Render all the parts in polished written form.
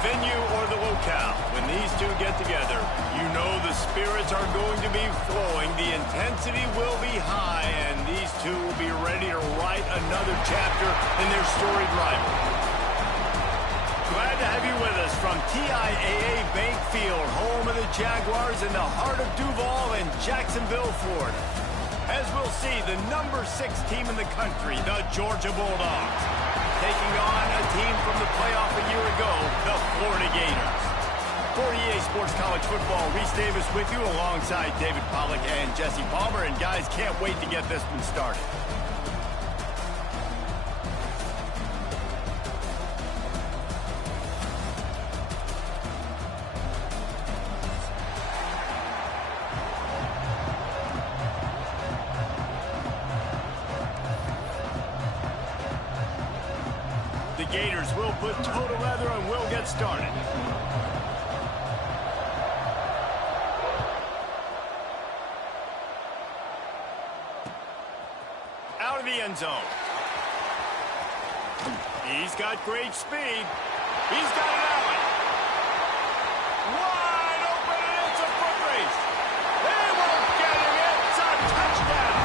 venue or the locale, when these two get together, you know the spirits are going to be flowing, the intensity will be high, and these two will be ready to write another chapter in their storied rivalry. Glad to have you with us from TIAA Bank Field, home of the Jaguars in the heart of Duval and Jacksonville, Florida. As we'll see, the number 6 team in the country, the Georgia Bulldogs, taking on a team from the playoff a year ago, the Florida Gators. For EA Sports College Football, Reese Davis with you alongside David Pollack and Jesse Palmer. And guys, can't wait to get this one started. The Gators will put total leather and we'll get started. Out of the end zone. He's got great speed. He's got it out. Wide open, and it's a foot race. They won't get him. It's a touchdown.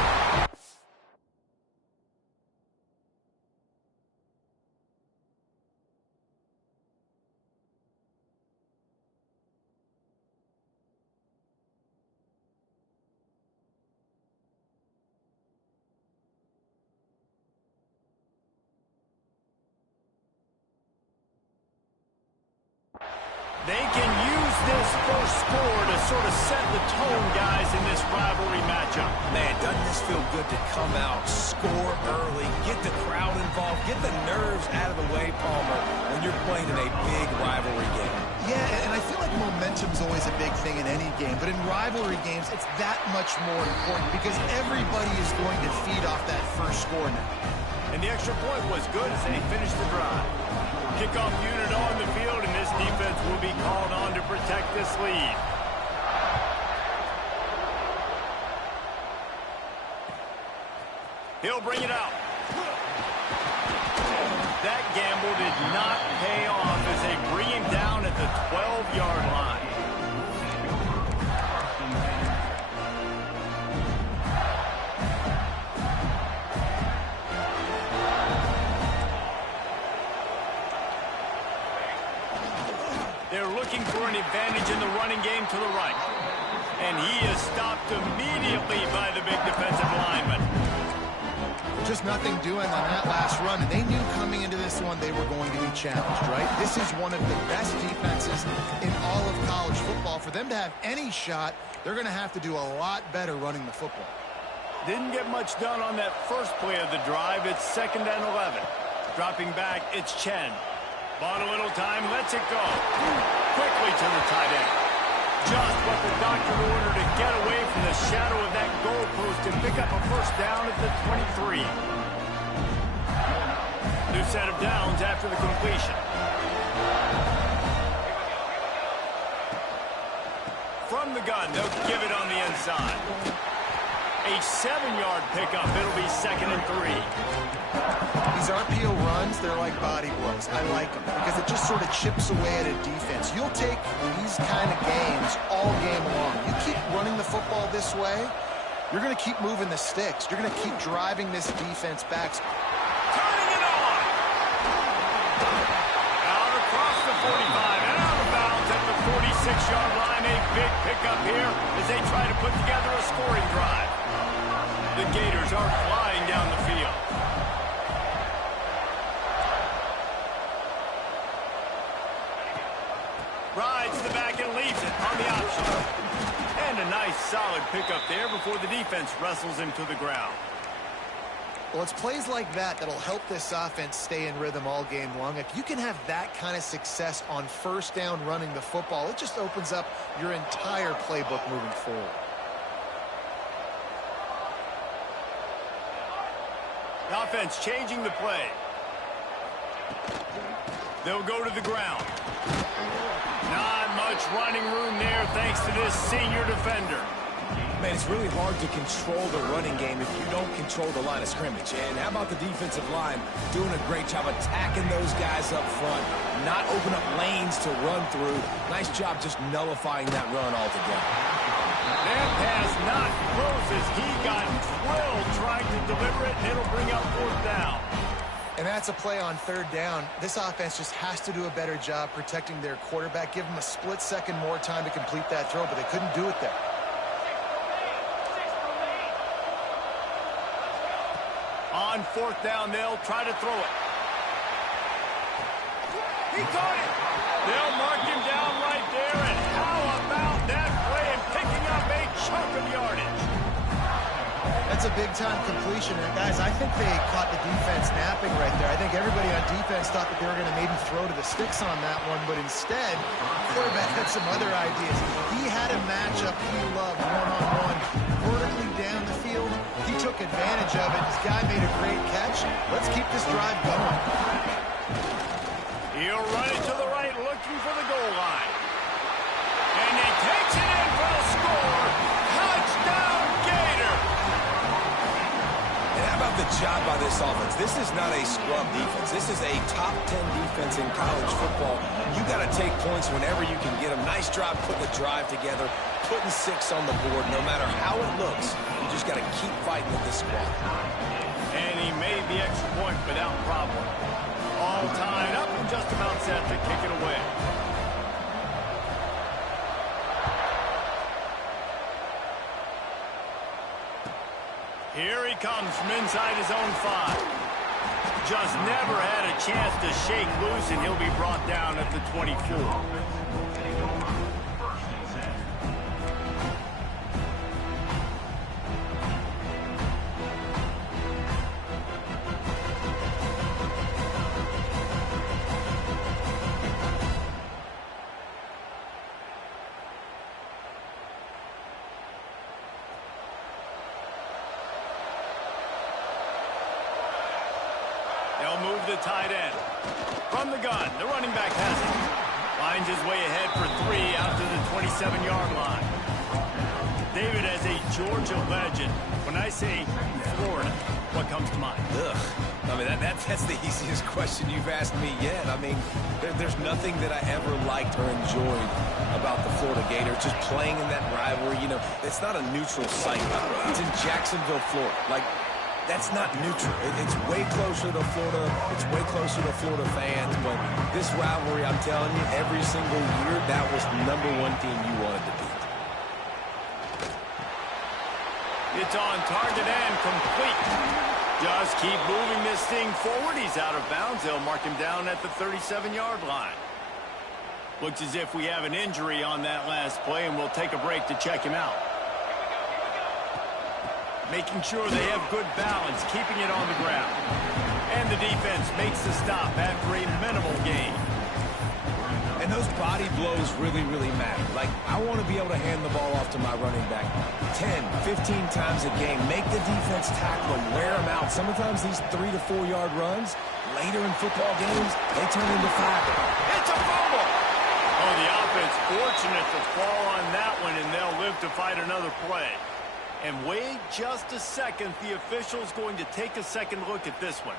They can use this first score to sort of set the tone, guys, in this rivalry matchup. Man, doesn't this feel good to come out, score early, get the crowd involved, get the nerves out of the way, Palmer, when you're playing in a big rivalry game. Yeah, and I feel like momentum's always a big thing in any game, but in rivalry games, it's that much more important because everybody is going to feed off that first score now. And the extra point was good as they finished the drive. Kickoff unit on the field, and this defense will be called on to protect this lead. He'll bring it out. That gamble did not pay off as they bring him down at the 12-yard line. They're looking for an advantage in the running game to the right. And he is stopped immediately by the big defensive lineman. Just nothing doing on that last run, and they knew coming into this one they were going to be challenged, right? This is one of the best defenses in all of college football. For them to have any shot, they're going to have to do a lot better running the football. Didn't get much done on that first play of the drive. It's 2nd and 11. Dropping back, it's Chen. Bought a little time, lets it go. Quickly to the tight end. Just what the doctor ordered to get away from the shadow of that goalpost and pick up a first down at the 23. New set of downs after the completion. From the gun, they'll give it on the inside. A 7-yard pickup. It'll be 2nd and 3. These RPO runs, they're like body blows. I like them because it just sort of chips away at a defense. You'll take these kind of games all game long. You keep running the football this way, you're going to keep moving the sticks. You're going to keep driving this defense back. Turning it on! Out across the 45 and out of bounds at the 46-yard line. A big pickup here as they try to put together a scoring drive. The Gators are flying down the field. Rides the back and leaves it on the option. And a nice solid pickup there before the defense wrestles him to the ground. Well, it's plays like that that'll help this offense stay in rhythm all game long. If you can have that kind of success on first down running the football, it just opens up your entire playbook moving forward. The offense changing the play. They'll go to the ground. Not much running room there thanks to this senior defender. Man, it's really hard to control the running game if you don't control the line of scrimmage. And how about the defensive line doing a great job attacking those guys up front, not open up lanes to run through. Nice job just nullifying that run altogether. That pass not close as he got drilled trying to deliver it, and it'll bring up 4th down. And that's a play on 3rd down. This offense just has to do a better job protecting their quarterback. Give them a split second more time to complete that throw, but they couldn't do it there. On 4th down, they'll try to throw it. He caught it. They'll mark him down right there, and how about that play and picking up a chunk of yardage? That's a big-time completion. And guys, I think they caught the defense napping right there. I think everybody on defense thought that they were going to maybe throw to the sticks on that one, but instead, the quarterback had some other ideas. He had a matchup he loved, one-on-one, vertically down the field. He took advantage of it. This guy made a great catch. Let's keep this drive going. He'll run it to the right, looking for the goal line. And he takes it in for a score. Touchdown, Gator! And how about the job by this offense? This is not a scrub defense. This is a top 10 defense in college football. You got to take points whenever you can get them. Nice job putting the drive together, putting 6 on the board. No matter how it looks, you just got to keep fighting with this squad. And he made the extra point without problem. All tied up and just about set to kick it away. Here he comes from inside his own 5. Just never had a chance to shake loose, and he'll be brought down at the 24. They'll move the tight end. From the gun, the running back has it. Finds his way ahead for 3 out to the 27-yard line. David, as a Georgia legend, when I say Florida, what comes to mind? Ugh. I mean, that's the easiest question you've asked me yet. I mean, there's nothing that I ever liked or enjoyed about the Florida Gators. Just playing in that rivalry, you know, it's not a neutral site. It's in Jacksonville, Florida. Like, that's not neutral. It's way closer to Florida. It's way closer to Florida fans. But this rivalry, I'm telling you, every single year, that was the #1 team you wanted to beat. It's on target and complete. Just keep moving this thing forward. He's out of bounds. They'll mark him down at the 37-yard line. Looks as if we have an injury on that last play, and we'll take a break to check him out. Making sure they have good balance, keeping it on the ground. And the defense makes the stop after a minimal gain. And those body blows really, really matter. Like, I want to be able to hand the ball off to my running back 10, 15 times a game. Make the defense tackle them, wear them out. Sometimes these 3 to 4 yard runs, later in football games, they turn into 5. It's a fumble! Oh, the offense fortunate to fall on that one, and they'll live to fight another play. And wait just a second, the official's going to take a second look at this one.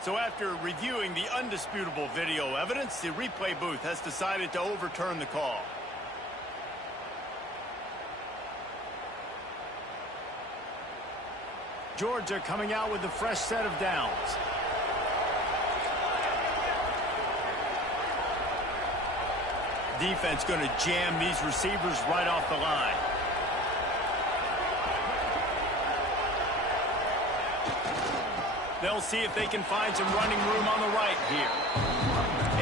So after reviewing the undisputable video evidence, the replay booth has decided to overturn the call. Georgia coming out with a fresh set of downs. Defense going to jam these receivers right off the line. They'll see if they can find some running room on the right here.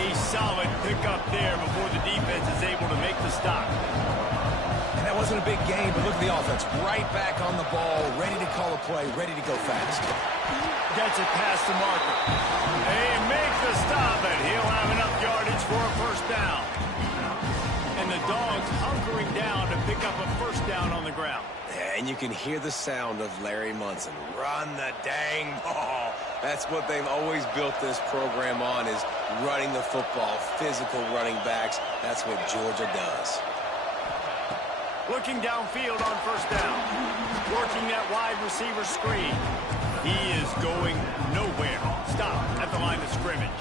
A solid pickup there before the defense is able to make the stop. And that wasn't a big gain, but look at the offense. Right back on the ball, ready to call a play, ready to go fast. Gets it past the marker. They make the stop, and he'll have enough yardage for a first down. And the Dogs hunkering down to pick up a first down on the ground. And you can hear the sound of Larry Munson. Run the dang ball. That's what they've always built this program on, is running the football, physical running backs. That's what Georgia does. Looking downfield on first down. Working that wide receiver screen. He is going nowhere. Stop at the line of scrimmage.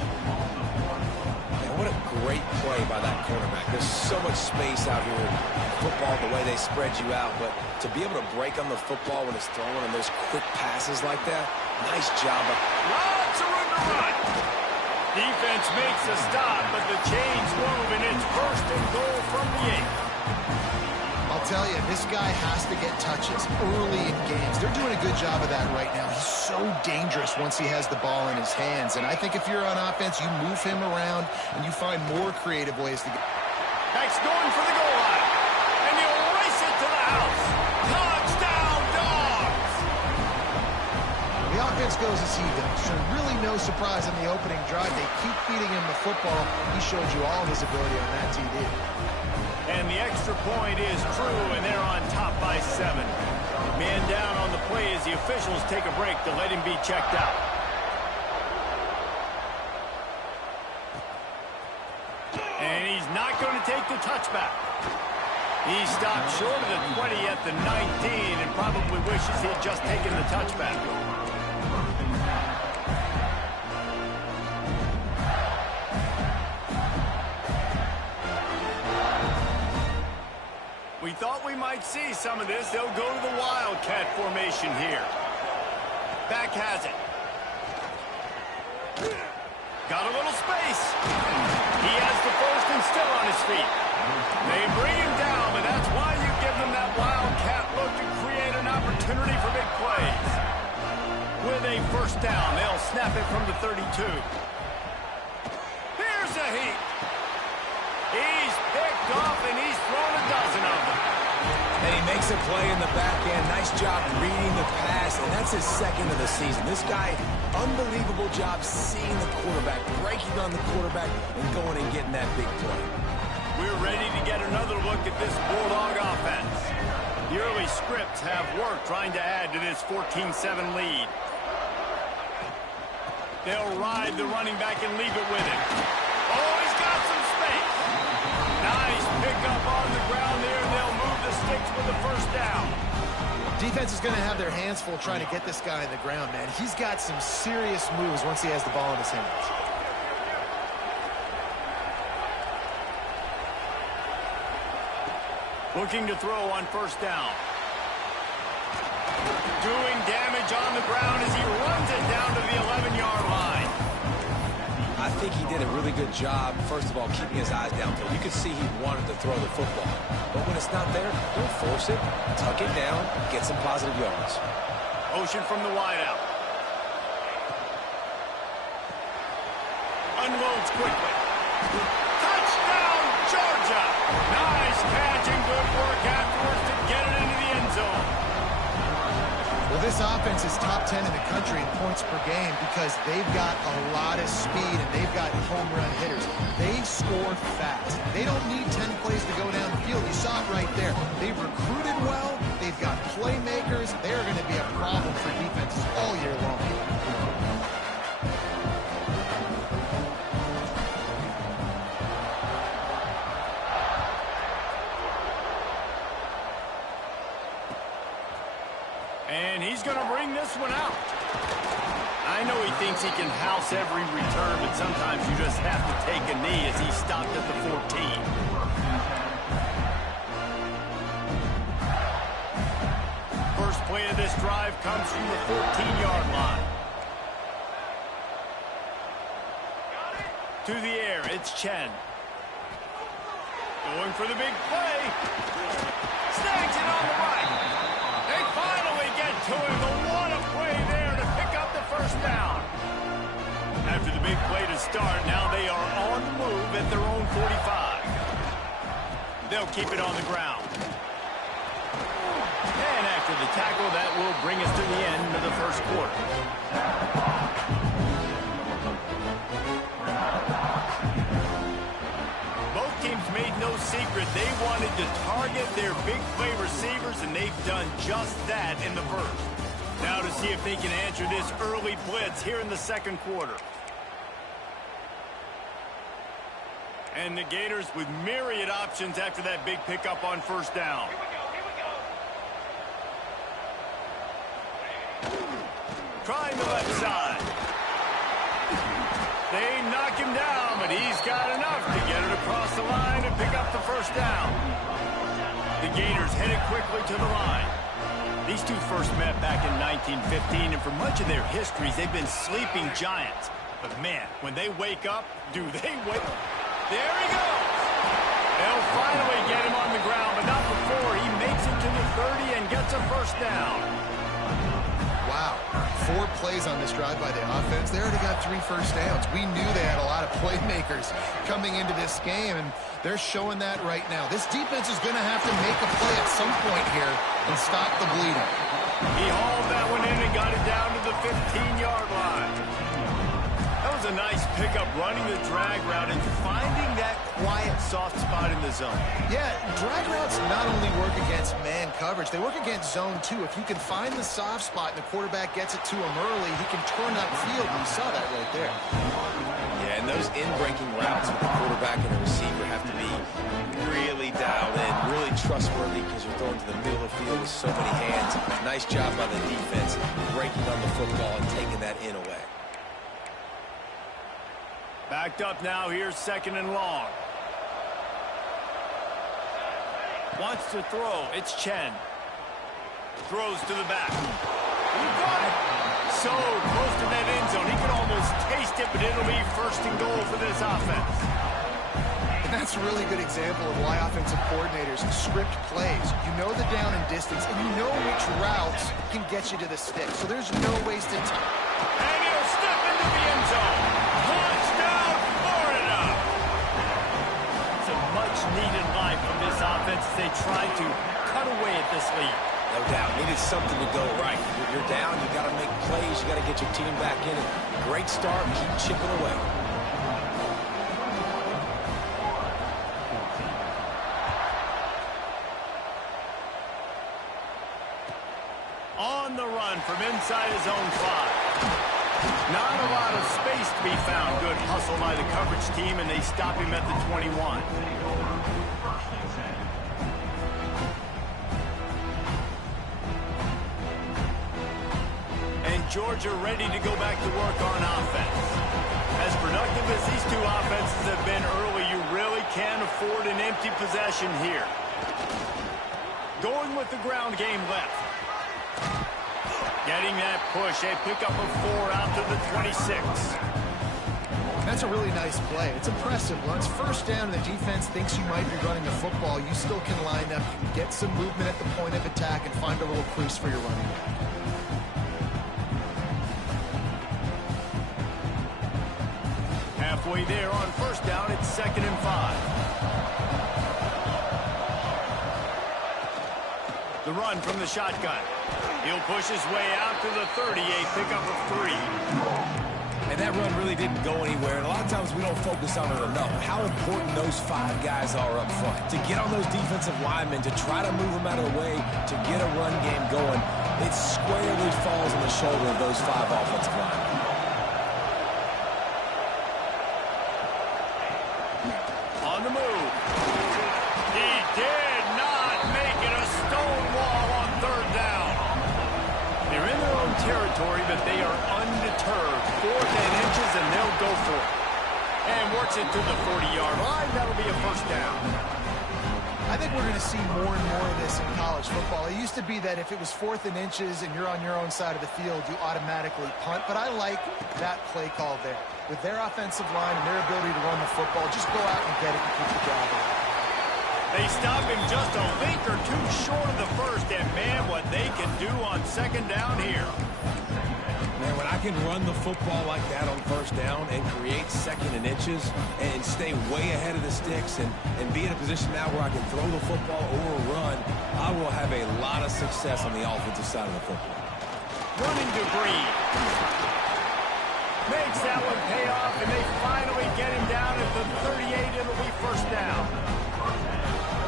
Man, what a great play by that quarterback. There's so much space out here in football, the way they spread you out. But to be able to break on the football when it's thrown in those quick passes like that, nice job. Lots of room to run. Defense makes a stop, but the chains move, and it's first and goal from the 8. I'll tell you, this guy has to get touches early in games. They're doing a good job of that right now. He's so dangerous once he has the ball in his hands. And I think if you're on offense, you move him around and you find more creative ways to get. Back's going for the goal line. And he'll race it to the house. Touchdown, Dogs! The offense goes as he does. So really no surprise in the opening drive. They keep feeding him the football. He showed you all of his ability on that TD. And the extra point is true, and they're on top by 7. Man down on the play as the officials take a break to let him be checked out. And he's not going to take the touchback. He stopped short of the 20 at the 19 and probably wishes he had just taken the touchback. We thought we might see some of this. They'll go to the Wildcat formation here. Back has it. Got a little space. He has the first and still on his feet. They bring him down, but that's why you give them that Wildcat look to create an opportunity for big plays. With a first down, they'll snap it from the 32. Here's a heat. He's picked off, and he's thrown a dozen of them. And he makes a play in the back end. Nice job reading the pass, and that's his second of the season. This guy, unbelievable job seeing the quarterback, breaking on the quarterback, and going and getting that big play. We're ready to get another look at this Bulldog offense. The early scripts have worked trying to add to this 14-7 lead. They'll ride the running back and leave it with him. Oh, he's got some space. Nice pickup on the ground there. They'll move the sticks with the first down. Defense is going to have their hands full trying to get this guy in the ground, man. He's got some serious moves once he has the ball in his hands. Looking to throw on first down. Doing damage on the ground as he runs it down to the 11-yard line. I think he did a really good job, first of all, keeping his eyes downfield. You could see he wanted to throw the football. But when it's not there, don't force it. Tuck it down, get some positive yards. Motion from the wideout. Unloads quickly. Touchdown, Georgia! Nice catch and good work afterwards to get it into the end zone. Well, this offense is top 10 in the country in points per game because they've got a lot of speed and they've got home run hitters. They score fast. They don't need 10 plays to go down the field. You saw it right there. They've recruited well. They've got playmakers. They're going to be a problem for defenses all year long. And he's going to bring this one out. I know he thinks he can house every return, but sometimes you just have to take a knee as he stopped at the 14. First play of this drive comes from the 14-yard line. To the air, it's Chen. Going for the big play. Snags it on the right. They finally get to him, but what a play there to pick up the first down. After the big play to start, now they are on the move at their own 45. They'll keep it on the ground. And after the tackle, that will bring us to the end of the first quarter. Both teams made no secret they wanted to target their big play receivers, and they've done just that in the first. Now to see if they can answer this early blitz here in the second quarter. And the Gators with myriad options after that big pickup on first down. Trying the left side. They knock him down, but he's got enough to get it across the line and pick up the first down. The Gators headed quickly to the line. These two first met back in 1915, and for much of their histories, they've been sleeping giants. But man, when they wake up, do they wake up? There he goes. They'll finally get him on the ground, but not before he makes it to the 30 and gets a first down. Wow, 4 plays on this drive by the offense. They already got 3 first downs. We knew they had a lot of playmakers coming into this game, and they're showing that right now. This defense is going to have to make a play at some point here and stop the bleeding. He hauled that one in and got it down to the 15-yard line. That was a nice pickup, running the drag route and finding that quiet, soft spot in the zone. Yeah, drag routes not only work against man coverage, they work against zone too. If you can find the soft spot and the quarterback gets it to him early, he can turn that field. You saw that right there. Yeah, and those in-breaking routes with the quarterback and the receiver have to be really dialed in, really trustworthy, because you're throwing to the middle of the field with so many hands. Nice job by the defense breaking on the football and taking that in away. Backed up now, here's second and long. Wants to throw, it's Chen. Throws to the back. He got it! So close to that end zone, he could almost taste it, but it'll be first and goal for this offense. And that's a really good example of why offensive coordinators script plays. You know the down and distance, and you know which routes can get you to the stick. So there's no wasted time. And he'll step into the end zone. Touchdown, Florida! It's a much-needed life from this offense as they try to cut away at this lead. No doubt. Needed something to go right. You're down, you got to make plays, you got to get your team back in it. Great start, keep chipping away. On the run from inside his own 5. Not a lot of space to be found. Good hustle by the coverage team, and they stop him at the 21. And Georgia ready to go back to work on offense. As productive as these two offenses have been early, you really can't afford an empty possession here. Going with the ground game left. Getting that push, a pickup of 4 out to the 26. That's a really nice play. It's impressive. Once first down and the defense thinks you might be running the football, you still can line up, get some movement at the point of attack, and find a little crease for your running back. Halfway there on first down, it's 2nd and 5. The run from the shotgun. He'll push his way out to the 38, pickup of 3. And that run really didn't go anywhere. And a lot of times we don't focus on it enough. How important those 5 guys are up front. To get on those defensive linemen, to try to move them out of the way, to get a run game going, it squarely falls on the shoulder of those 5 offensive linemen. On the move. He did not make it a stone wall on 3rd down. They're in their own territory, but they are undeterred. 4th and inches, and they'll go for it. And works it to the 40-yard line. That'll be a first down. I think we're going to see more and more of this in college football. It used to be that if it was 4th and inches and you're on your own side of the field, you automatically punt. But I like that play call there. With their offensive line and their ability to run the football, just go out and get it and keep the drive on. They stop him just a link or 2 short of the first, and man, what they can do on 2nd down here. Man, when I can run the football like that on first down and create 2nd and inches and stay way ahead of the sticks and be in a position now where I can throw the football or run, I will have a lot of success on the offensive side of the football. Running to Breed. Makes that one pay off, and they finally get him down at the 38. It'll be first down.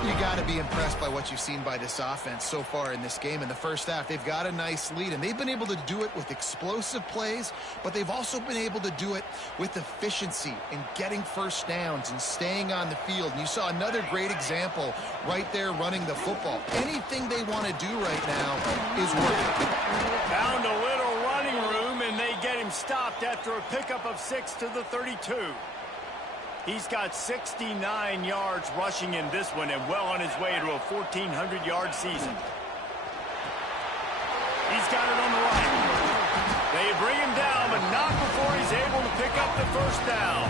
You got got to be impressed by what you've seen by this offense so far in this game. In the first half, they've got a nice lead, and they've been able to do it with explosive plays, but they've also been able to do it with efficiency and getting first downs and staying on the field. And you saw another great example right there running the football. Anything they want to do right now is working. Found a little running room, and they get him stopped after a pickup of 6 to the 32. He's got 69 yards rushing in this one and well on his way to a 1,400-yard season. He's got it on the right. They bring him down, but not before he's able to pick up the first down.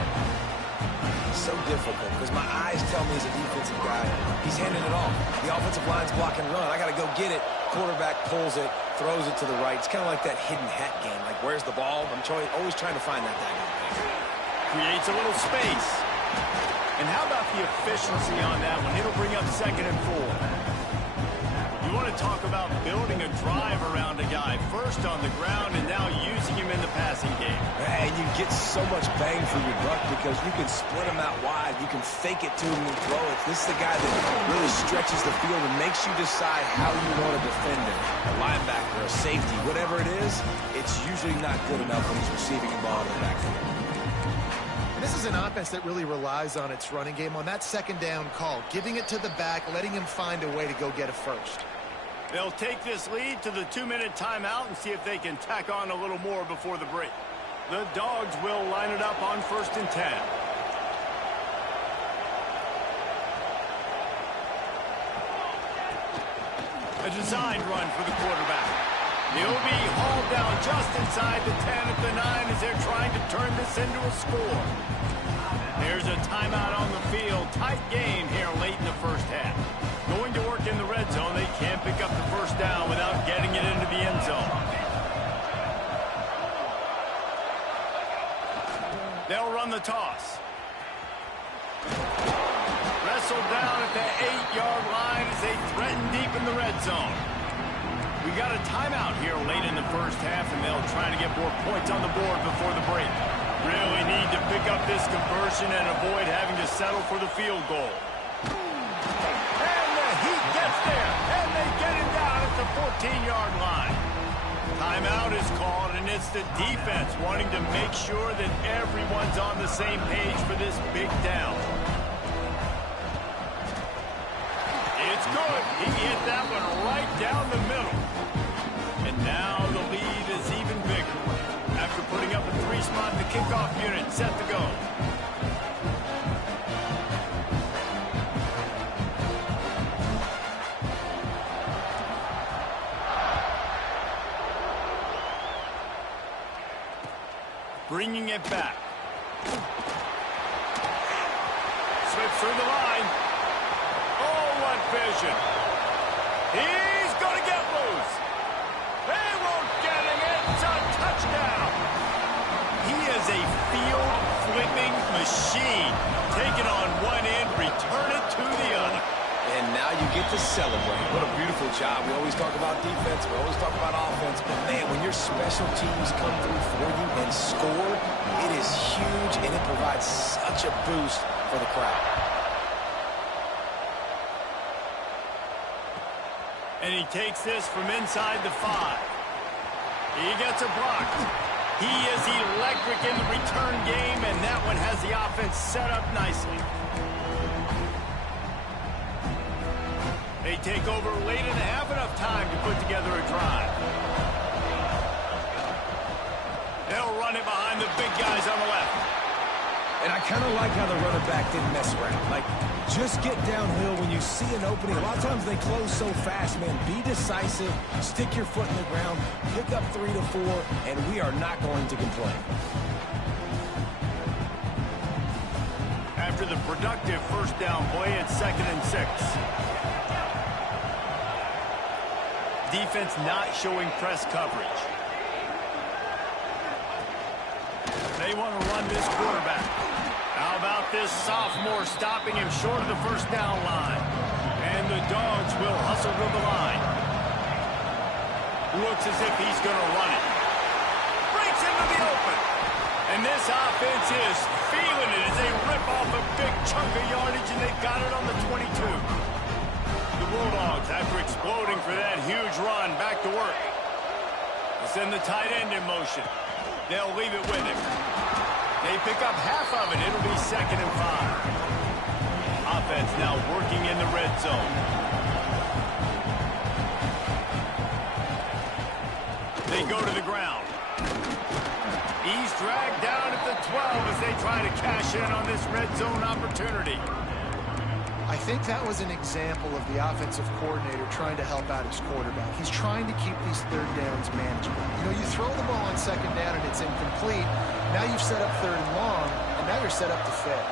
So difficult because my eyes tell me he's a defensive guy. He's handing it off. The offensive line's block and run. I got to go get it. Quarterback pulls it, throws it to the right. It's kind of like that hidden hat game. Like, where's the ball? I'm always trying to find that guy. Creates a little space. And how about the efficiency on that one? It'll bring up 2nd and 4. You want to talk about building a drive around a guy. First on the ground and now using him in the passing game. And you get so much bang for your buck because you can split him out wide. You can fake it to him and throw it. This is the guy that really stretches the field and makes you decide how you want to defend him. A linebacker, a safety, whatever it is, it's usually not good enough when he's receiving the ball in the backfield. This is an offense that really relies on its running game on that 2nd down call, giving it to the back, letting him find a way to go get a first. They'll take this lead to the 2-minute timeout and see if they can tack on a little more before the break. The Dogs will line it up on 1st and 10. A designed run for the quarterback. He'll be hauled down just inside the 10 at the 9 as they're trying to turn this into a score. There's a timeout on the field. Tight game here late in the first half. Going to work in the red zone. They can't pick up the first down without getting it into the end zone. They'll run the toss. Wrestled down at the 8-yard line as they threaten deep in the red zone. We got a timeout here late in the first half, and they'll try to get more points on the board before the break. Really need to pick up this conversion and avoid having to settle for the field goal. And the Heat gets there, and they get him down at the 14-yard line. Timeout is called, and it's the defense wanting to make sure that everyone's on the same page for this big down. It's good. He hit that one right down the middle. And now the lead is even bigger. After putting up a 3-spot, the kickoff unit set to go. Bringing it back. Slips through the line. Oh, what vision. He's going to get loose. They won't get him. It's a touchdown. He is a field-flipping machine. Take it on one end, return it to the other. And now you get to celebrate. What a beautiful job. We always talk about defense. We always talk about offense. But, man, when your special teams come through for you and score, it is huge, and it provides such a boost for the crowd. And he takes this from inside the 5. He gets a block. He is electric in the return game, and that one has the offense set up nicely. They take over late and have enough time to put together a drive. They'll run it behind the big guys on the left. And I kind of like how the running back didn't mess around. Like, just get downhill when you see an opening. A lot of times they close so fast, man. Be decisive, stick your foot in the ground, pick up 3 to 4, and we are not going to complain. After the productive first down play, it's 2nd and 6. Defense not showing press coverage. They want to run this quarterback. How about this sophomore stopping him short of the first down line? And the Dogs will hustle to the line. Looks as if he's going to run it. Breaks into the open. And this offense is feeling it as they rip off a big chunk of yardage, and they've got it on the 22. huge run. Back to work. They send the tight end in motion. They'll leave it with him. They pick up half of it. It'll be 2nd and 5. Offense now working in the red zone. They go to the ground. He's dragged down at the 12 as they try to cash in on this red zone opportunity. I think that was an example of the offensive coordinator trying to help out his quarterback. He's trying to keep these 3rd downs manageable. You know, you throw the ball on 2nd down and it's incomplete. Now you've set up 3rd and long, and now you're set up to fail.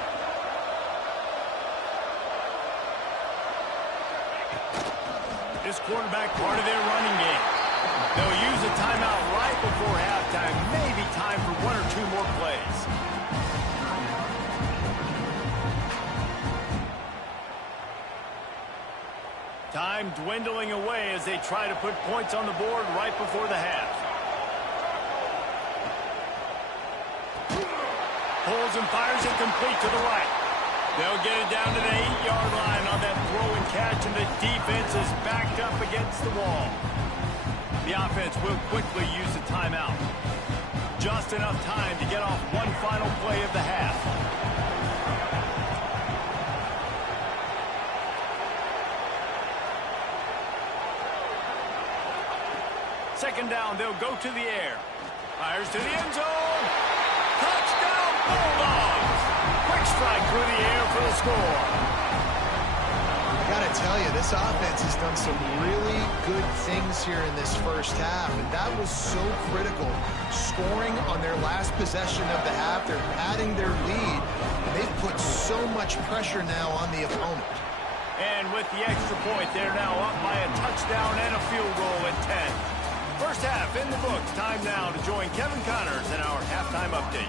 This quarterback part of their running game. They'll use a timeout right before halftime. Maybe time for 1 or 2 more plays. Time dwindling away as they try to put points on the board right before the half. Pulls and fires it complete to the right. They'll get it down to the 8-yard line on that throw and catch, and the defense is backed up against the wall. The offense will quickly use the timeout. Just enough time to get off one final play of the half. Second down, they'll go to the air. Fires to the end zone. Touchdown, Bulldogs! Quick strike through the air for the score. I got to tell you, this offense has done some really good things here in this first half, and that was so critical. Scoring on their last possession of the half, they're padding their lead, and they've put so much pressure now on the opponent. And with the extra point, they're now up by a touchdown and a field goal at 10. First half in the books. Time now to join Kevin Connors in our halftime update.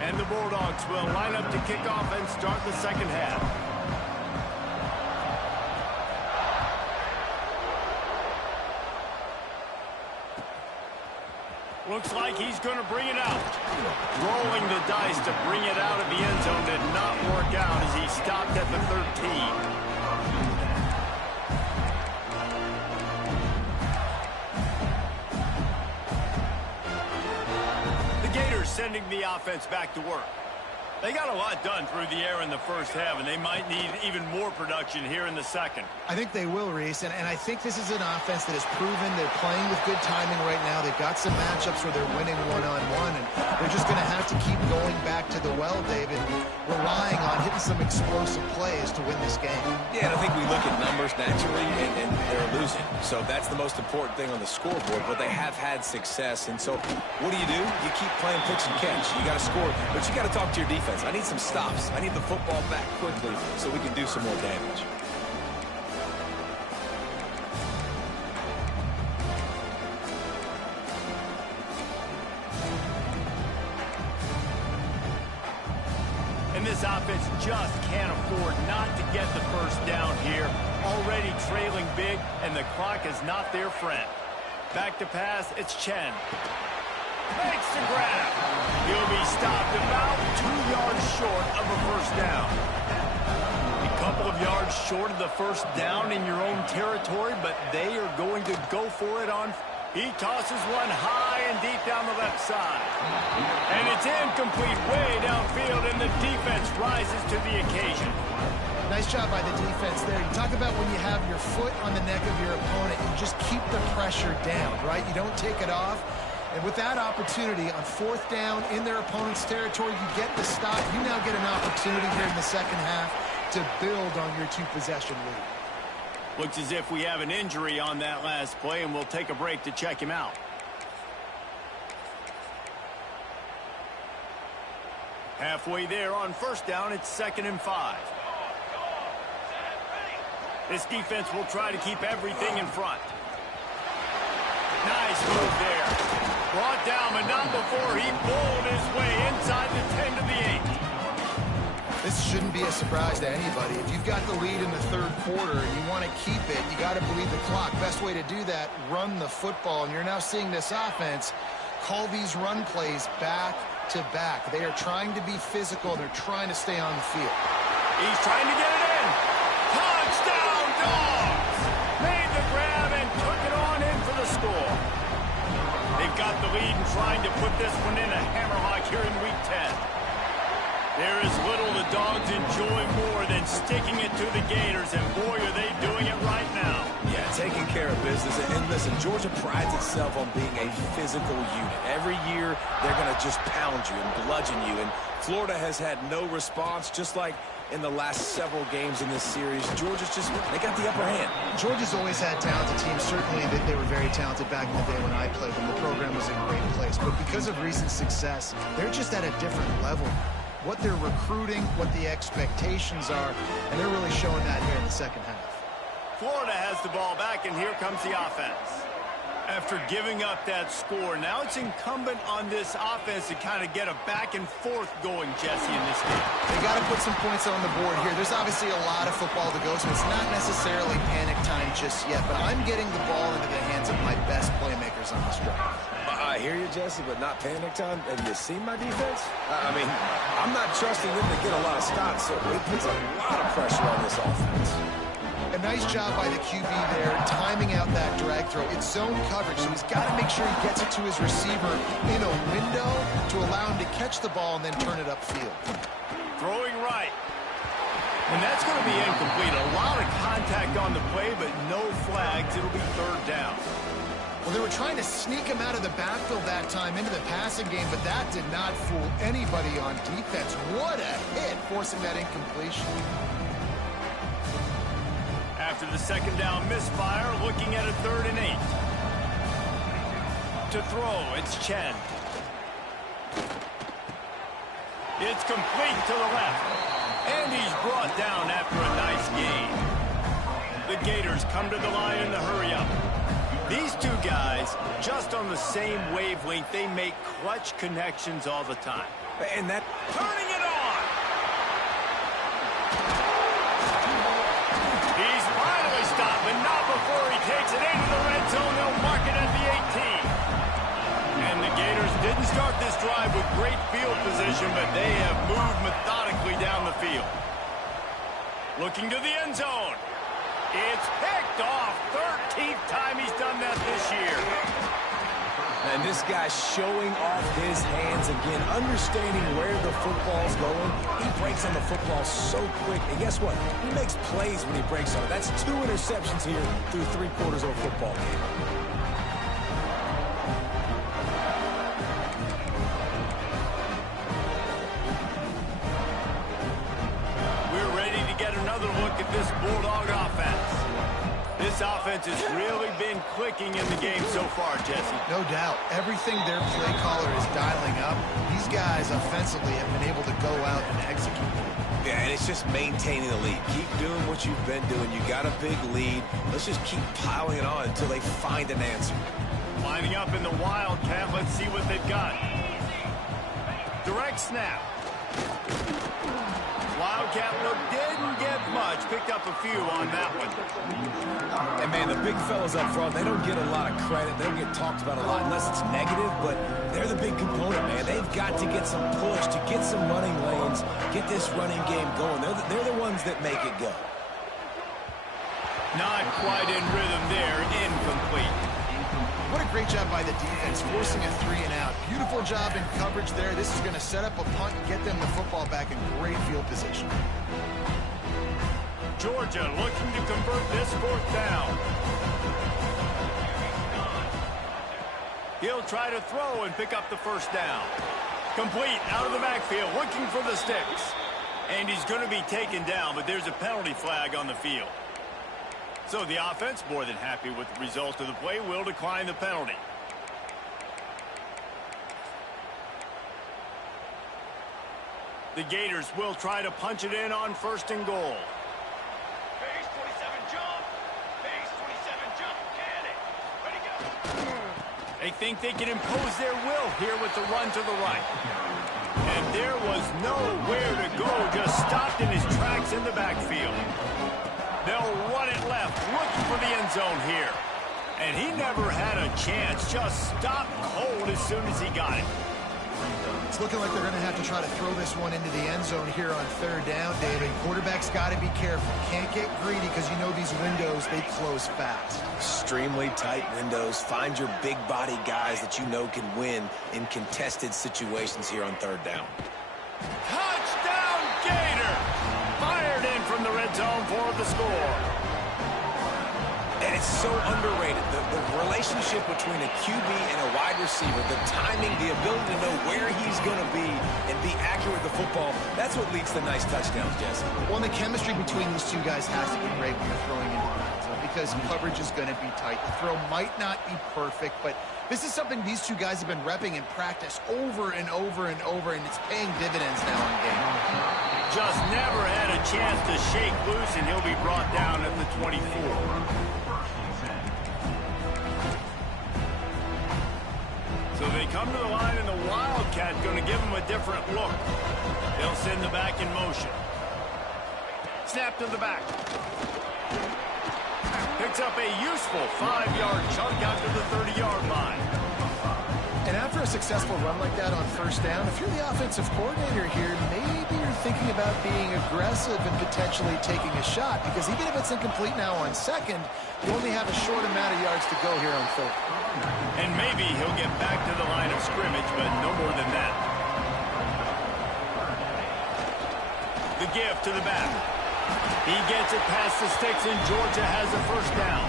And the Bulldogs will line up to kick off and start the second half. Looks like he's going to bring it out. Rolling the dice to bring it out of the end zone did not work out as he stopped at the 13. The Gators sending the offense back to work. They got a lot done through the air in the first half, and they might need even more production here in the second. I think they will, Reese, and I think this is an offense that has proven they're playing with good timing right now. They've got some matchups where they're winning one-on-one, and they're just going to have to keep going back to the well, David, relying on hitting some explosive plays to win this game. Yeah, and I think we look at numbers naturally, and they're losing. So that's the most important thing on the scoreboard, but they have had success. And so what do? You keep playing pitch and catch. You got to score, but you got to talk to your defense. I need some stops. I need the football back quickly so we can do some more damage. And this offense just can't afford not to get the first down here. Already trailing big, and the clock is not their friend. Back to pass, it's Chen. Makes the grab. He'll be stopped about 2 yards short of a first down. A couple of yards short of the first down in your own territory, but they are going to go for it on. He tosses one high and deep down the left side. And it's incomplete way downfield, and the defense rises to the occasion. Nice job by the defense there. You talk about when you have your foot on the neck of your opponent, you just keep the pressure down, right? You don't take it off. And with that opportunity on fourth down in their opponent's territory, you get the stop. You now get an opportunity here in the second half to build on your two-possession lead. Looks as if we have an injury on that last play, and we'll take a break to check him out. Halfway there on first down, it's 2nd and 5. This defense will try to keep everything in front. Nice move there. Brought down, but not before he bowled his way inside the 10 to the 8. This shouldn't be a surprise to anybody. If you've got the lead in the third quarter and you want to keep it, you got to bleed the clock. Best way to do that, run the football. And you're now seeing this offense call these run plays back back-to-back. They are trying to be physical. They're trying to stay on the field. He's trying to get it in. Touchdown, Dogs! Made the grab and took it on in for the score. They've got the lead and trying to put this one in a hammerlock here in Week 10. There is little the Dogs enjoy more than sticking it to the Gators, and boy, are they doing it right now. Yeah, taking care of business. And listen, Georgia prides itself on being a physical unit. Every year, they're going to just pound you and bludgeon you. And Florida has had no response, just like in the last several games in this series. Georgia's just, they got the upper hand. Georgia's always had talented teams. Certainly, they were very talented back in the day when I played them. The program was in a great place. But because of recent success, they're just at a different level. What they're recruiting, what the expectations are, and they're really showing that here in the second half. Florida has the ball back, and here comes the offense. After giving up that score, now it's incumbent on this offense to kind of get a back and forth going, Jesse, in this game. They got to put some points on the board here. There's obviously a lot of football to go, so it's not necessarily panic time just yet, but I'm getting the ball into the hands of my best playmakers on this drive. I hear you, Jesse, but not panic time. Have you seen my defense? I mean, I'm not trusting them to get a lot of stops, so it puts a lot of pressure on this offense. A nice job by the QB there, timing out that drag throw. It's zone coverage, so he's got to make sure he gets it to his receiver in a window to allow him to catch the ball and then turn it upfield. Throwing right. And that's going to be incomplete. A lot of contact on the play, but no flags. It'll be third down. Well, they were trying to sneak him out of the backfield that time into the passing game, but that did not fool anybody on defense. What a hit, forcing that incompletion. After the second down misfire, looking at a 3rd and 8. To throw, it's Chen. It's complete to the left. And he's brought down after a nice gain. The Gators come to the line in the hurry-up. These two guys, just on the same wavelength, they make clutch connections all the time. And that... Turning it on! He's finally stopped, but not before he takes it into the red zone. They'll mark it at the 18. And the Gators didn't start this drive with great field position, but they have moved methodically down the field. Looking to the end zone. It's picked off. 13th time he's done that this year. And this guy's showing off his hands again, understanding where the football's going. He breaks on the football so quick. And guess what? He makes plays when he breaks on it. That's 2 interceptions here through 3 quarters of a football game. We're ready to get another look at this Bulldog offense. This offense has really been clicking in the game so far, Jesse. No doubt. Everything their play caller is dialing up, these guys offensively have been able to go out and execute. Yeah, and it's just maintaining the lead. Keep doing what you've been doing. You got a big lead. Let's just keep piling it on until they find an answer. Lining up in the Wildcat. Let's see what they've got. Direct snap. Wildcat look didn't get much. Picked up a few on that one. And, man, the big fellas up front, they don't get a lot of credit. They don't get talked about a lot unless it's negative, but they're the big component, man. They've got to get some push, to get some running lanes, get this running game going. They're the ones that make it go. Not quite in rhythm there. Incomplete. What a great job by the defense, forcing a 3-and-out. Beautiful job in coverage there. This is going to set up a punt and get them the football back in great field position. Georgia looking to convert this 4th down. He'll try to throw and pick up the first down. Complete out of the backfield, looking for the sticks. And he's going to be taken down, but there's a penalty flag on the field. So the offense, more than happy with the result of the play, will decline the penalty. The Gators will try to punch it in on 1st and goal. Base 27 jump. Base 27 jump. Get it. Ready, go. They think they can impose their will here with the run to the right. And there was nowhere to go, just stopped in his tracks in the backfield. They'll run it left, looking for the end zone here. And he never had a chance, just stopped cold as soon as he got it. It's looking like they're going to have to try to throw this one into the end zone here on third down, David. Quarterback's got to be careful. Can't get greedy because you know these windows, they close fast. Extremely tight windows. Find your big body guys that you know can win in contested situations here on third down. Touchdown, Gator! Fired in from the red zone for the score. And it's so underrated. The relationship between a QB and a wide receiver, the timing, the ability to know where he's going to be and be accurate with the football, that's what leads to nice touchdowns, Jesse. Well, the chemistry between these two guys has to be great when you're throwing into the end zone because coverage is going to be tight. The throw might not be perfect, but this is something these two guys have been repping in practice over and over and over, and it's paying dividends now in game. Just never had a chance to shake loose, and he'll be brought down at the 24. So they come to the line, and the Wildcat going to give them a different look. They'll send the back in motion. Snap to the back. Picks up a useful 5-yard chunk out to the 30-yard line. And after a successful run like that on first down, if you're the offensive coordinator here, maybe you're thinking about being aggressive and potentially taking a shot, because even if it's incomplete now on second, you only have a short amount of yards to go here on third. And maybe he'll get back to the line of scrimmage, but no more than that. The give to the back. He gets it past the sticks, and Georgia has a first down.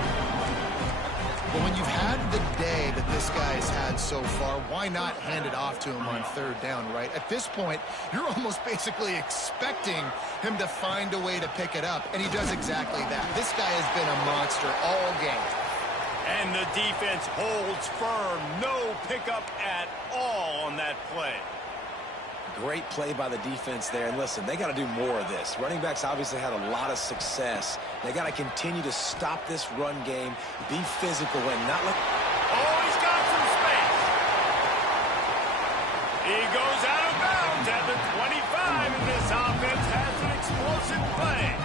But when you've had the day that this guy's had so far, why not hand it off to him on third down, right? At this point, you're almost basically expecting him to find a way to pick it up, and he does exactly that. This guy has been a monster all game. And the defense holds firm. No pickup at all on that play. Great play by the defense there. And listen, they got to do more of this. Running backs obviously had a lot of success. They got to continue to stop this run game, be physical, and not let... Oh, he's got some space. He goes out of bounds at the 25, and this offense has an explosive play.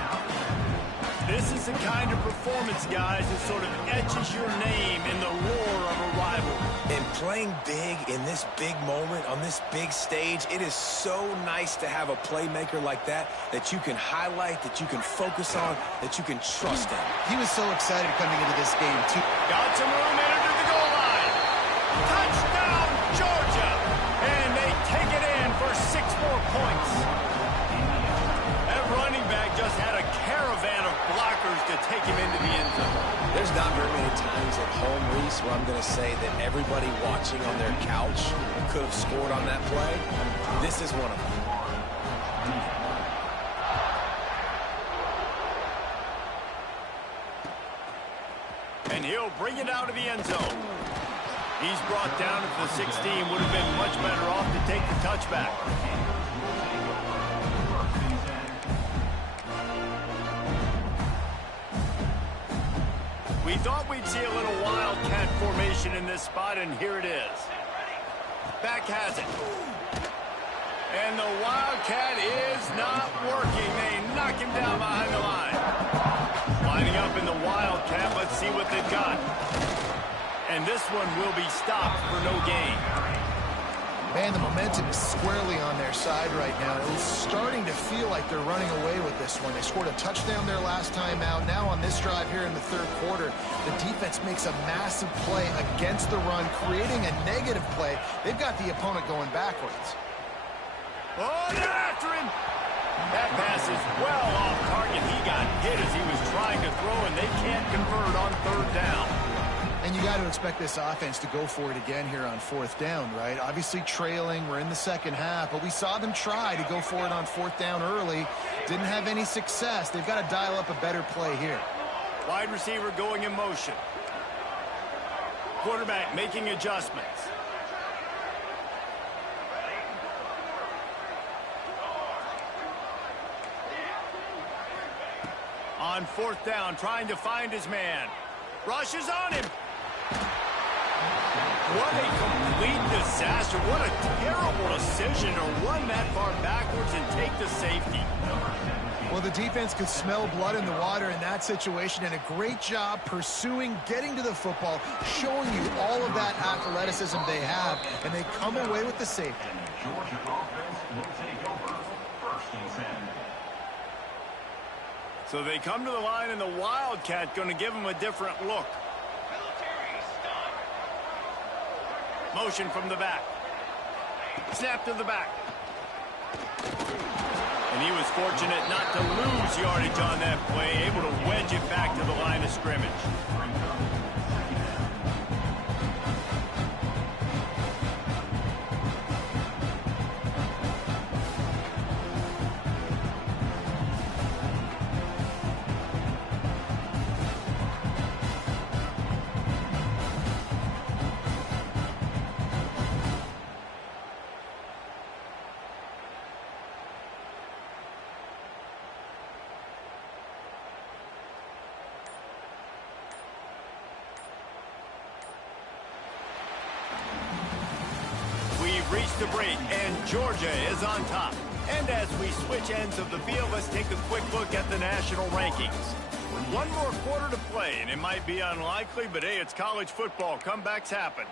This is the kind of performance, guys, that sort of etches your name in the roar of a rival. And playing big in this big moment, on this big stage, it is so nice to have a playmaker like that that you can highlight, that you can focus on, that you can trust in. He was so excited coming into this game, too. Got some room in under the goal line. Touchdown, Georgia! And they take it in for 6 more points. That running back just had a caravan of blockers to take him into the end zone. There's not very many times at home, Reese, where I'm going to say that everybody watching on their couch could have scored on that play. This is one of them. And he'll bring it out of the end zone. He's brought down at the 16. Would have been much better off to take the touchback. We thought we'd see a little wildcat formation in this spot, and here it is. Back has it. And the wildcat is not working. They knock him down behind the line. Lining up in the wildcat, let's see what they've got. And this one will be stopped for no gain. Man, the momentum is squarely on their side right now. It's starting to feel like they're running away with this one. They scored a touchdown their last time out. Now on this drive here in the third quarter, the defense makes a massive play against the run, creating a negative play. They've got the opponent going backwards. Oh, they're after him. That pass is well off target. He got hit as he was trying to throw, and they can't convert on third down. And you got to expect this offense to go for it again here on fourth down, right? Obviously trailing, we're in the second half, but we saw them try to go for it on fourth down early. Didn't have any success. They've got to dial up a better play here. Wide receiver going in motion. Quarterback making adjustments. On fourth down, trying to find his man. Rushes on him. Whoa! What a complete disaster. What a terrible decision to run that far backwards and take the safety. Well, the defense could smell blood in the water in that situation, and a great job pursuing, getting to the football, showing you all of that athleticism they have, and they come away with the safety. Georgia offense will take over 1st and 10. So they come to the line, and the Wildcat going to give them a different look. Military stop. Motion from the back. Snap to the back. And he was fortunate not to lose yardage on that play, able to wedge it back to the line of scrimmage. Reached the break, and Georgia is on top. And as we switch ends of the field, let's take a quick look at the national rankings. One more quarter to play, and it might be unlikely, but hey, it's college football. Comebacks happen.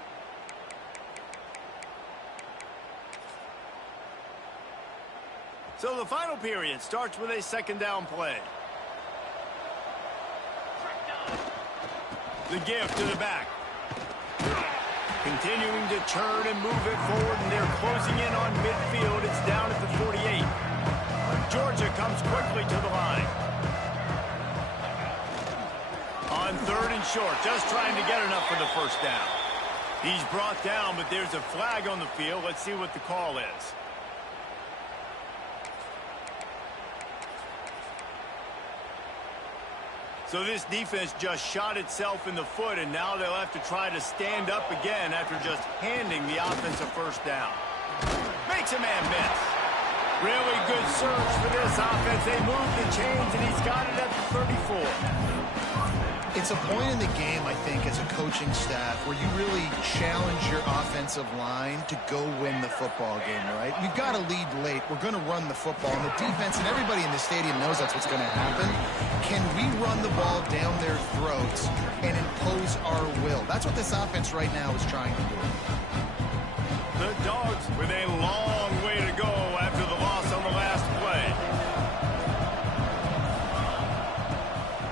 So the final period starts with a second down play. The give to the back. Continuing to turn and move it forward, and they're closing in on midfield. It's down at the 48. Georgia comes quickly to the line. On 3rd and short, just trying to get enough for the first down. He's brought down, but there's a flag on the field. Let's see what the call is. So this defense just shot itself in the foot, and now they'll have to try to stand up again after just handing the offensive first down. Makes a man miss. Really good surge for this offense. They move the chains, and he's got it at the 34. It's a point in the game, I think, as a coaching staff where you really challenge your offensive line to go win the football game, right? We've got to lead late. We're going to run the football. And the defense and everybody in the stadium knows that's what's going to happen. Can we run the ball down their throats and impose our will? That's what this offense right now is trying to do. The Dogs with a long way to go after the loss on the last play.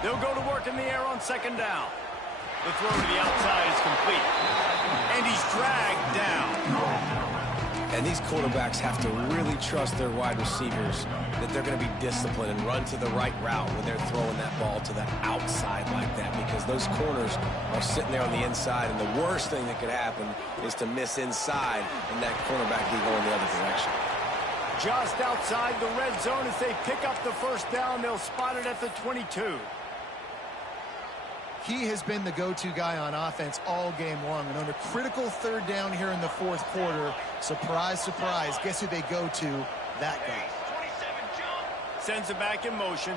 They'll go to work in the air on second down. The throw to the outside is complete. And he's dragged down. And these quarterbacks have to really trust their wide receivers that they're going to be disciplined and run to the right route when they're throwing that ball to the outside like that, because those corners are sitting there on the inside, and the worst thing that could happen is to miss inside and that cornerback be going the other direction. Just outside the red zone as they pick up the first down. They'll spot it at the 22. He has been the go-to guy on offense all game long. And on a critical 3rd down here in the 4th quarter, surprise, surprise, guess who they go to? That guy. 27 jump. Sends it back in motion.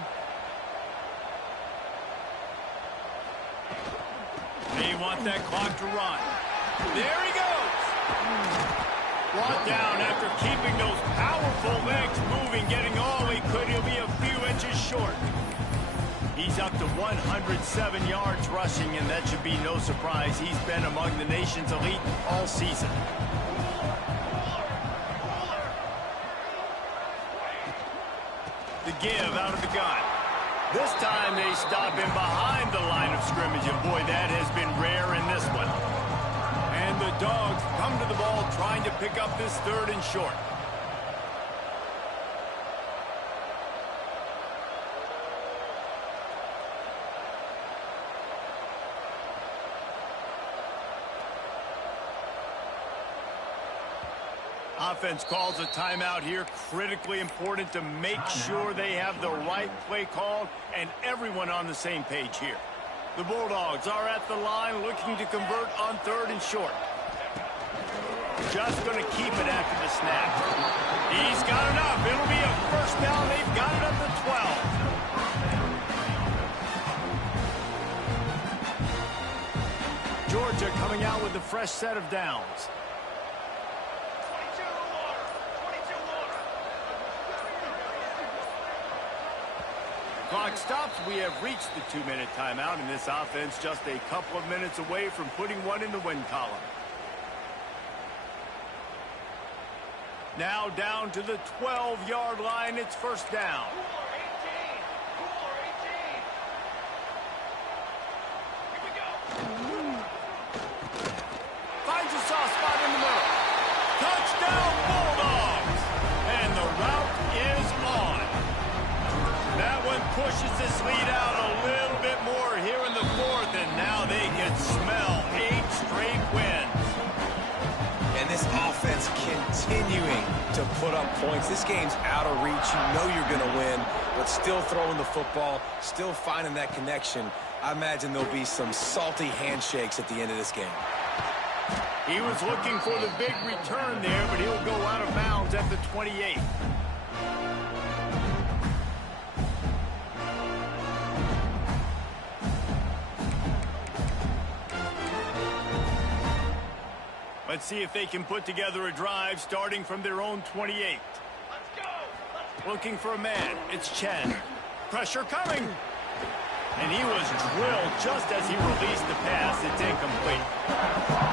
They want that clock to run. There he goes. Brought down after keeping those powerful legs moving, getting all he could. He'll be a few inches short. He's up to 107 yards rushing, and that should be no surprise. He's been among the nation's elite all season. The give out of the gun. This time they stop him behind the line of scrimmage, and boy, that has been rare in this one. And the Dogs come to the ball trying to pick up this 3rd and short. Offense calls a timeout here. Critically important to make sure they have the right play called and everyone on the same page here. The Bulldogs are at the line looking to convert on 3rd and short. Just going to keep it after the snap. He's got enough. It'll be a first down. They've got it at the 12. Georgia coming out with a fresh set of downs. 22 water. 22 water. Clock stops. We have reached the 2-minute timeout, and this offense just a couple of minutes away from putting one in the win column. Now down to the 12-yard line. It's first down. Finds a soft spot in the middle. Touchdown, Bulldogs! And the route is on. That one pushes this lead out a little bit more here in the fourth, and now they can smell 8 straight wins. And this offense continuing to put up points. This game's out of reach. You know you're going to win, but still throwing the football, still finding that connection. I imagine there'll be some salty handshakes at the end of this game. He was looking for the big return there, but he'll go out of bounds at the 28. Let's see if they can put together a drive starting from their own 28. Let's go. Looking for a man. It's Chen. Pressure coming. And he was drilled just as he released the pass. It's incomplete.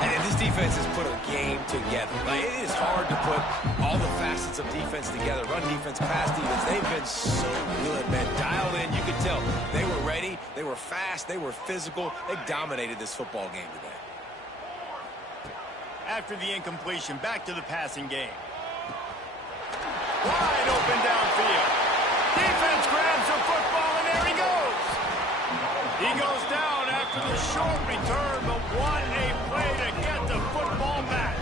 And this defense has put a game together. Like, it is hard to put all the facets of defense together. Run defense, pass defense. They've been so good, man. Dialed in. You could tell they were ready. They were fast. They were physical. They dominated this football game today. After the incompletion, back to the passing game. Wide open downfield. Defense grabs the football, and there he goes. He goes down after the short return, but what a play to get the football back.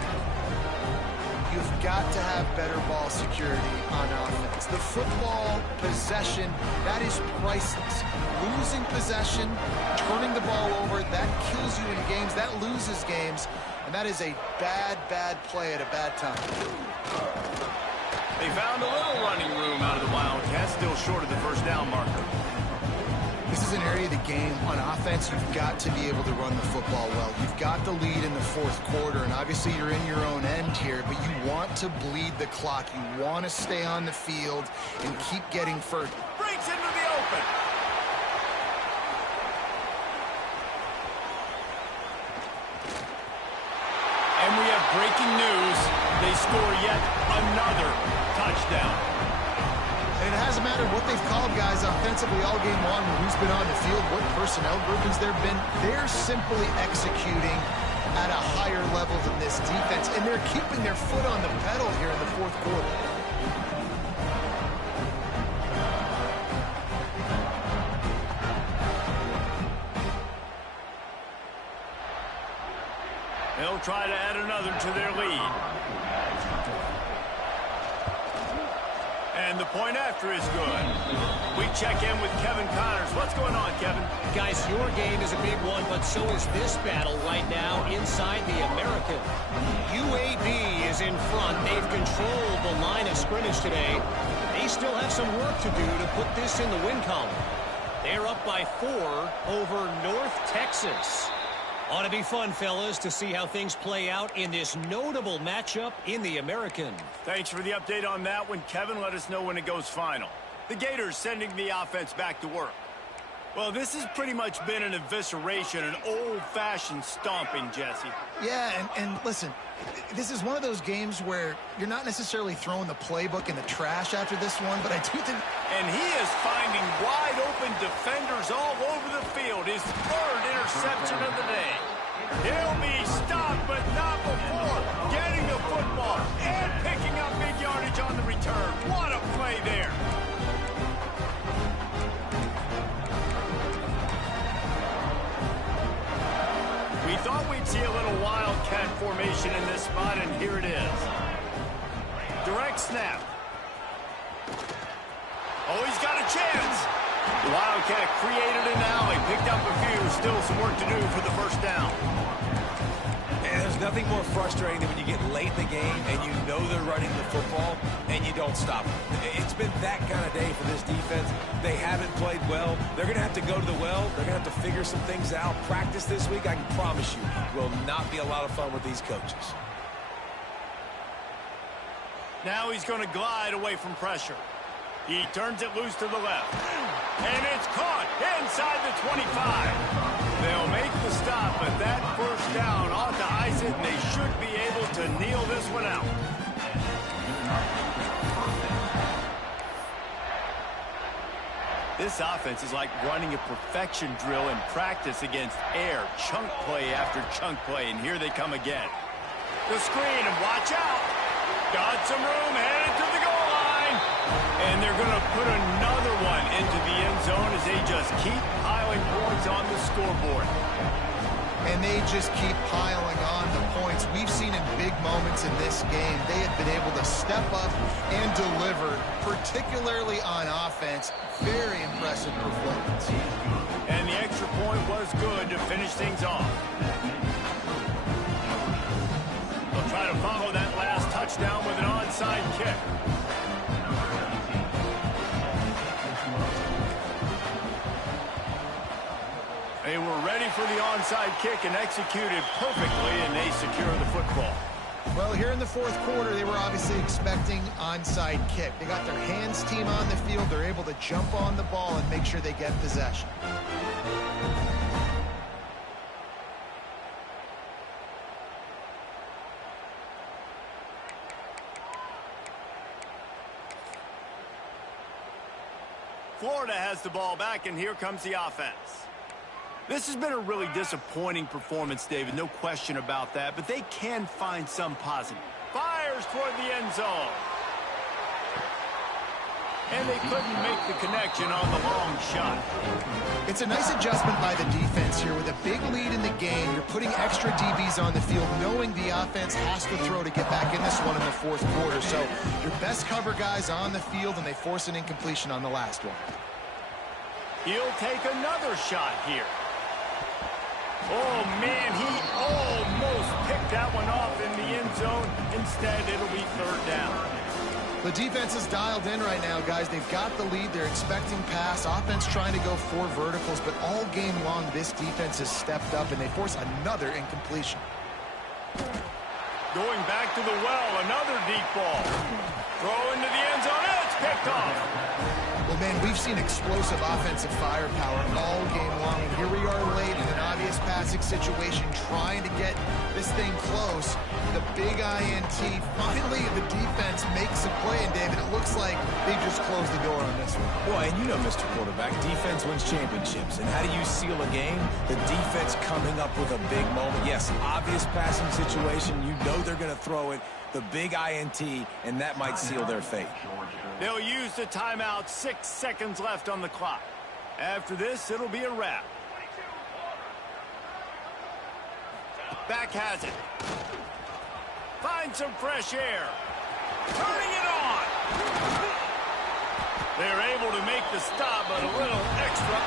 You've got to have better ball security on offense. The football possession, that is priceless. Losing possession, turning the ball over, that kills you in games, that loses games, and that is a bad, bad play at a bad time. They found a little running room out of the Wildcats, still short of the first down marker. This is an area of the game on offense you've got to be able to run the football well. You've got the lead in the fourth quarter, and obviously you're in your own end here, but you want to bleed the clock. You want to stay on the field and keep getting first. Breaks into the open. And we have breaking news. They score yet another touchdown. And it hasn't mattered what they've called guys offensively all game long, who's been on the field, what personnel groupings there have been. They're simply executing at a higher level than this defense, and they're keeping their foot on the pedal here in the fourth quarter. They'll try to add another to their lead. And the point after is good. We check in with Kevin Connors. What's going on, Kevin? Guys, your game is a big one, but so is this battle right now inside the American. UAB is in front. They've controlled the line of scrimmage today. They still have some work to do to put this in the win column. They're up by 4 over North Texas. Ought to be fun, fellas, to see how things play out in this notable matchup in the American. Thanks for the update on that one, Kevin. Let us know when it goes final. The Gators sending the offense back to work. Well, this has pretty much been an evisceration, an old-fashioned stomping, Jesse. Yeah, and listen, this is one of those games where you're not necessarily throwing the playbook in the trash after this one, but I do think... And he is finding wide-open defenders all over the field. His 3rd interception of the day. He'll be stopped, but not before getting the football and picking up big yardage on the return. What a play there. We thought we'd see a little wildcat formation in this spot, and here it is. Direct snap. Oh, he's got a chance. The Wildcat created an alley, picked up a few, still some work to do for the first down. And there's nothing more frustrating than when you get late in the game and you know they're running the football and you don't stop them. It's been that kind of day for this defense. They haven't played well. They're going to have to go to the well. They're going to have to figure some things out. Practice this week, I can promise you, will not be a lot of fun with these coaches. Now he's going to glide away from pressure. He turns it loose to the left. And it's caught inside the 25. They'll make the stop, but that first down ought to ice it, and they should be able to kneel this one out. This offense is like running a perfection drill in practice against air, chunk play after chunk play, and here they come again. The screen, and watch out. Got some room, headed to the goal line. And they're going to put another one into the end zone as they just keep piling points on the scoreboard. And they just keep piling on the points. We've seen in big moments in this game, they have been able to step up and deliver, particularly on offense. Very impressive performance. And the extra point was good to finish things off. They'll try to follow that last touchdown with an onside kick. They were ready for the onside kick and executed perfectly, and they secure the football. Well, here in the fourth quarter, they were obviously expecting onside kick. They got their hands team on the field. They're able to jump on the ball and make sure they get possession. Florida has the ball back, and here comes the offense. This has been a really disappointing performance, David, no question about that, but they can find some positive. Fires toward the end zone. And they couldn't make the connection on the long shot. It's a nice adjustment by the defense here. With a big lead in the game, you're putting extra DBs on the field, knowing the offense has to throw to get back in this one in the fourth quarter. So your best cover guys on the field, and they force an incompletion on the last one. He'll take another shot here. Oh, man, he almost picked that one off in the end zone. Instead, it'll be third down. The defense is dialed in right now, guys. They've got the lead. They're expecting pass. Offense trying to go 4 verticals, but all game long, this defense has stepped up, and they force another incompletion. Going back to the well, another deep ball. Throw into the end zone, and it's picked off. Well, man, we've seen explosive offensive firepower all game long, and here we are late in an obvious passing situation, trying to get this thing close. The big INT, finally the defense makes a play, and David, it looks like they just closed the door on this one. Boy, and you know, Mr. Quarterback, defense wins championships. And how do you seal a game? The defense coming up with a big moment. Yes, obvious passing situation. You know they're going to throw it. The big INT, and that might seal their fate. They'll use the timeout. 6 seconds left on the clock. After this, it'll be a wrap. Back has it. Find some fresh air. Turning it on. They're able to make the stop, but a little extra